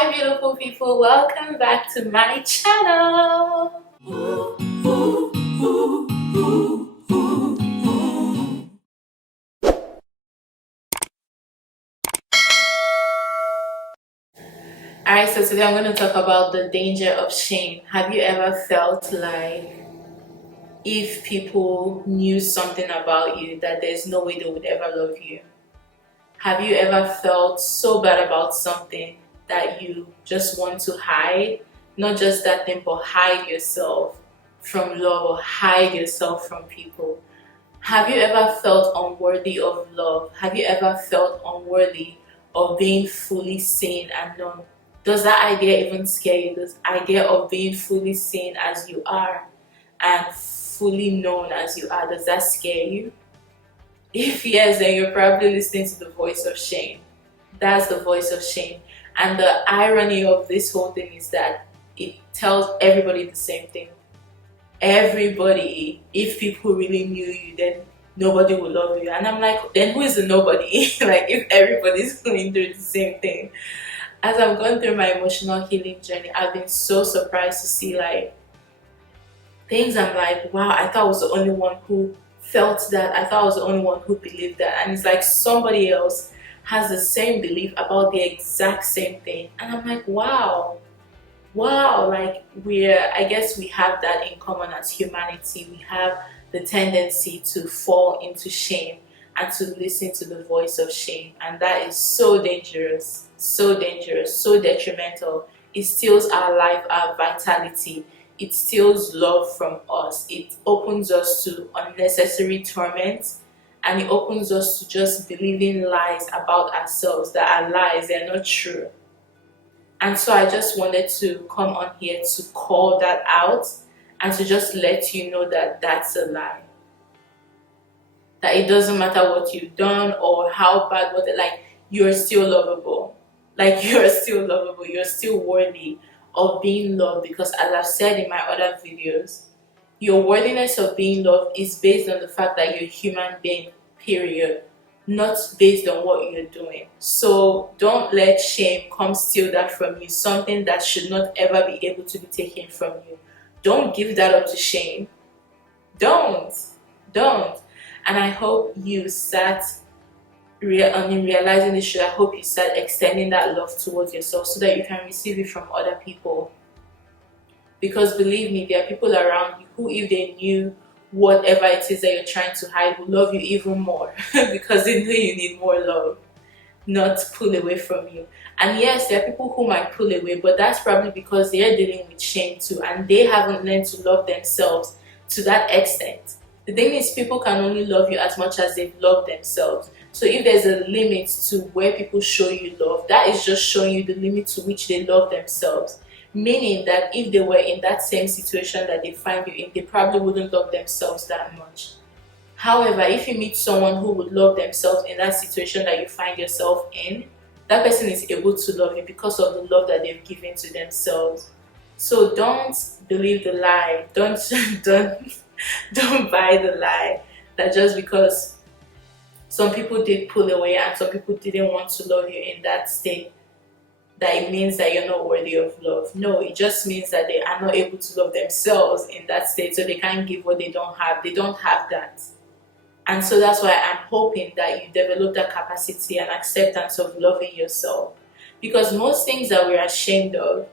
Hi beautiful people, welcome back to my channel. Alright, so today I'm going to talk about the danger of shame. Have you ever felt like if people knew something about you that there's no way they would ever love you? Have you ever felt so bad about something that you just want to hide? Not just that thing, but hide yourself from love or hide yourself from people. Have you ever felt unworthy of love? Have you ever felt unworthy of being fully seen and known? Does that idea even scare you? This idea of being fully seen as you are and fully known as you are, does that scare you? If yes, then you're probably listening to the voice of shame. That's the voice of shame. And the irony of this whole thing is that it tells everybody the same thing. Everybody, if people really knew you, then nobody would love you. And I'm like, then who is the nobody? Like, if everybody's going through the same thing. As I'm going through my emotional healing journey, I've been so surprised to see like things. I'm like, wow, I thought I was the only one who felt that. I thought I was the only one who believed that. And it's like somebody else has the same belief about the exact same thing. And I'm like, wow, like I guess we have that in common as humanity. We have the tendency to fall into shame and to listen to the voice of shame, and that is so dangerous, so dangerous, so detrimental. It steals our life, our vitality. It steals love from us. It opens us to unnecessary torment, and it opens us to just believing lies about ourselves that are lies, they're not true. And so I just wanted to come on here to call that out and to just let you know that that's a lie. That it doesn't matter what you've done or how bad, like, you're still lovable. Like, you're still lovable. You're still worthy of being loved, because as I've said in my other videos, your worthiness of being loved is based on the fact that you're a human being, period. Not based on what you're doing. So don't let shame come steal that from you, something that should not ever be able to be taken from you. Don't give that up to shame. Don't. And I hope you start realizing this. I hope you start extending that love towards yourself so that you can receive it from other people. Because believe me, there are people around you who, if they knew whatever it is that you're trying to hide, will love you even more because they know you need more love, not pull away from you. And yes, there are people who might pull away, but that's probably because they're dealing with shame too, and they haven't learned to love themselves to that extent. The thing is, people can only love you as much as they've loved themselves. So if there's a limit to where people show you love, that is just showing you the limit to which they love themselves. Meaning that if they were in that same situation that they find you in, they probably wouldn't love themselves that much. However, if you meet someone who would love themselves in that situation that you find yourself in, that person is able to love you because of the love that they've given to themselves. So don't believe the lie. Don't don't buy the lie that just because some people did pull away and some people didn't want to love you in that state, that it means that you're not worthy of love. No, it just means that they are not able to love themselves in that state, so they can't give what they don't have. They don't have that. And so that's why I'm hoping that you develop that capacity and acceptance of loving yourself. Because most things that we're ashamed of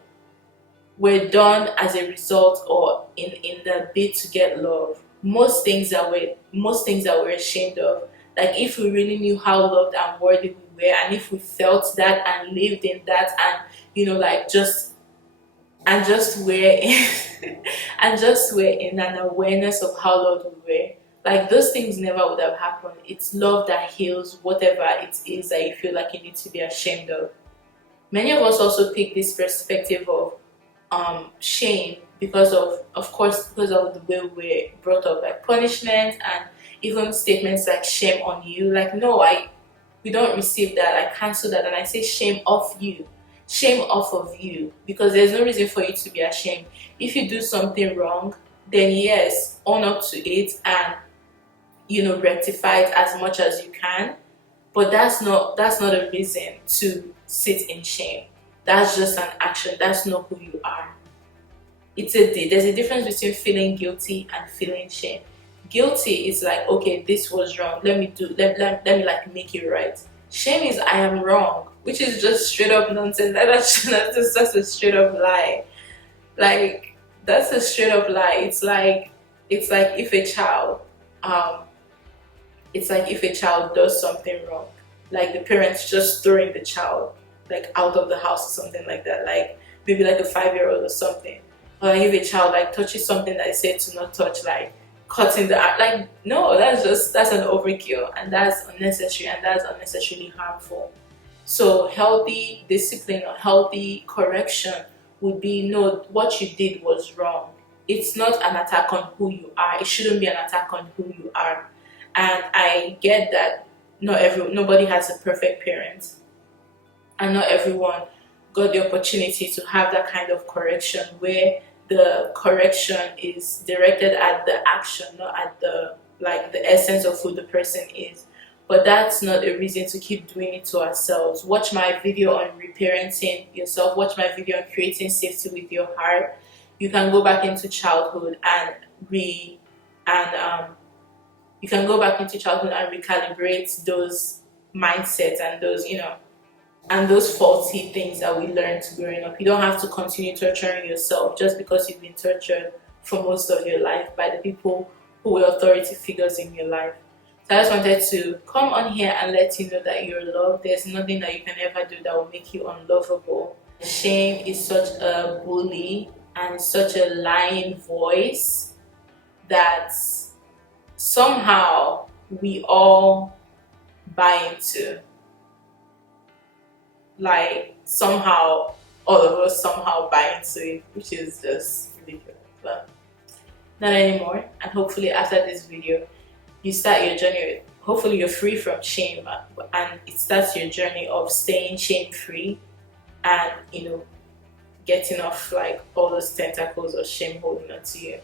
were done as a result or in the bid to get love. Most things that we're ashamed of, like if we really knew how loved and worthy we were, and if we felt that and lived in that, and like just were in and just were in an awareness of how loved we were, like those things never would have happened. It's love that heals whatever it is that you feel like you need to be ashamed of. Many of us also pick this perspective of shame because of course because of the way we're brought up, like punishment, and even statements like shame on you. Like, no, we don't receive that. I cancel that and I say shame off you. Shame off of you, because there's no reason for you to be ashamed. If you do something wrong, then yes, own up to it and rectify it as much as you can. But that's not a reason to sit in shame. That's just an action. That's not who you are. There's a difference between feeling guilty and feeling shame. Guilty is like, okay, this was wrong. Let me like make it right. Shame is I am wrong, which is just straight up nonsense. That's just such a straight up lie. Like, that's a straight up lie. It's like if a child um it's like if a child does something wrong, like the parents just throwing the child like out of the house or something like that, like maybe like a 5-year-old or something. Or like if a child like touches something that is said to not touch, like cutting the art, like no, that's an overkill, and that's unnecessary, and that's unnecessarily harmful. So healthy discipline or healthy correction would be, no, what you did was wrong. It's not an attack on who you are. It shouldn't be an attack on who you are. And I get that nobody has a perfect parent, and not everyone got the opportunity to have that kind of correction where the correction is directed at the action, not at the essence of who the person is. But that's not a reason to keep doing it to ourselves. Watch my video on reparenting yourself. Watch my video on creating safety with your heart. You can go back into childhood and re and you can go back into childhood and recalibrate those mindsets and those faulty things that we learned growing up. You don't have to continue torturing yourself just because you've been tortured for most of your life by the people who were authority figures in your life. So I just wanted to come on here and let you know that you're loved. There's nothing that you can ever do that will make you unlovable. Shame is such a bully and such a lying voice that somehow we all buy into. Like somehow all of us somehow buy into it, which is just ridiculous. But not anymore. And hopefully after this video you start your journey. Hopefully you're free from shame, and it starts your journey of staying shame free, and getting off like all those tentacles of shame holding on to you,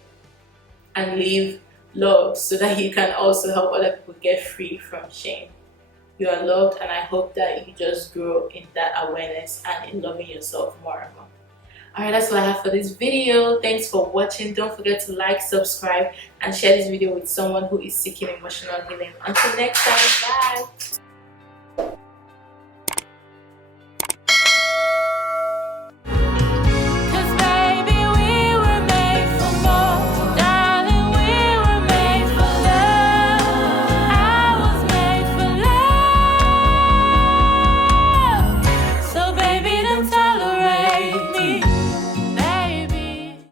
and live love so that you can also help other people get free from shame. You are loved, and I hope that you just grow in that awareness and in loving yourself more and more. Alright, that's all I have for this video. Thanks for watching. Don't forget to like, subscribe, and share this video with someone who is seeking emotional healing. Until next time, bye!